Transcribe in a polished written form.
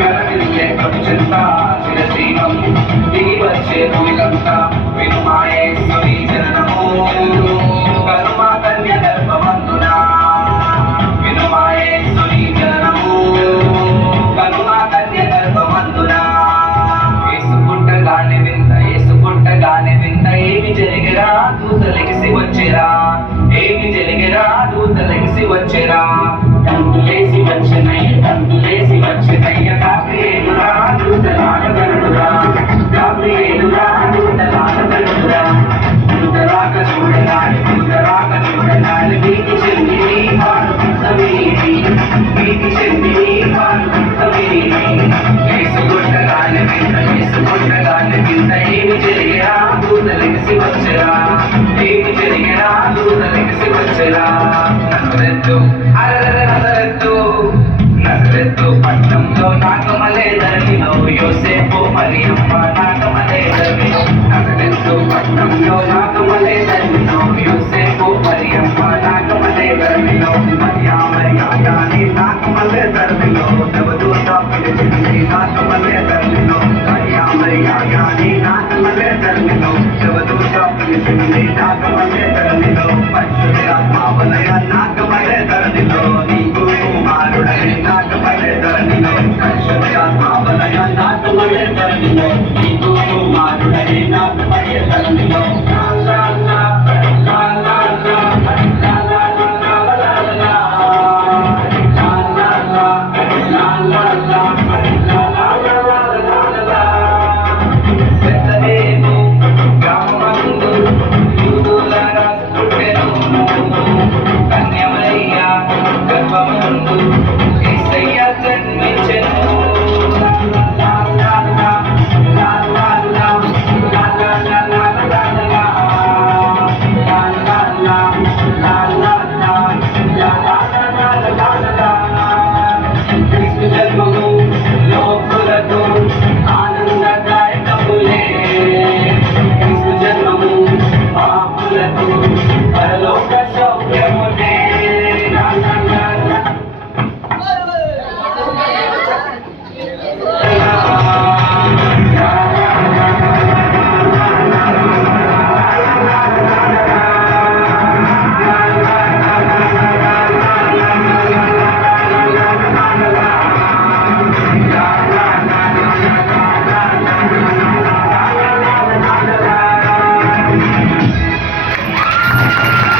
కలవిల్లే ప్రపంచంత చిరజీవం దిగి వచ్చే భూమిలంతా వినుమాయే సుని జననము కనుమా కన్య గర్భమందునా వినుమాయే సుని జననము కనుమా కన్య గర్భమందునా యేసు పుట్టగానే వింత ఏమి జరిగిరా దూతలెగిసి వచ్చేరా ఏమి జరిగిరా దూతలెగిసి వచ్చేరా తంతులేసి వచ్చినయ్య గాబ్రియేలురా దూతలాడగలడురా గాబ్రియేలురా దూతలాడగలడురా దూతరాక చూడగాలి వీటి చెంది వాడు పుట్టవేమి వీటి చెంది వాడు పుట్టవేమి యేసు పుట్టగానే వింత ఏమి జరిగిరా దూతలెగిసి వచ్చేరా ఏమి జరిగిరా దూతలెగిసి వచ్చేరా నజరెత్తు పట్నంలో నాగమలే ధరణిలో యోసేపు మరియమ్మ నాగమలే ధరణిలో నజరెత్తు పట్నంలో నాగమలే ధరణిలో యోసేపు మరియమ్మ నాగమలే ధరణిలో మరియాని నాగమలే ధరణిలో దేవదూత పిలిచింది నాగమలే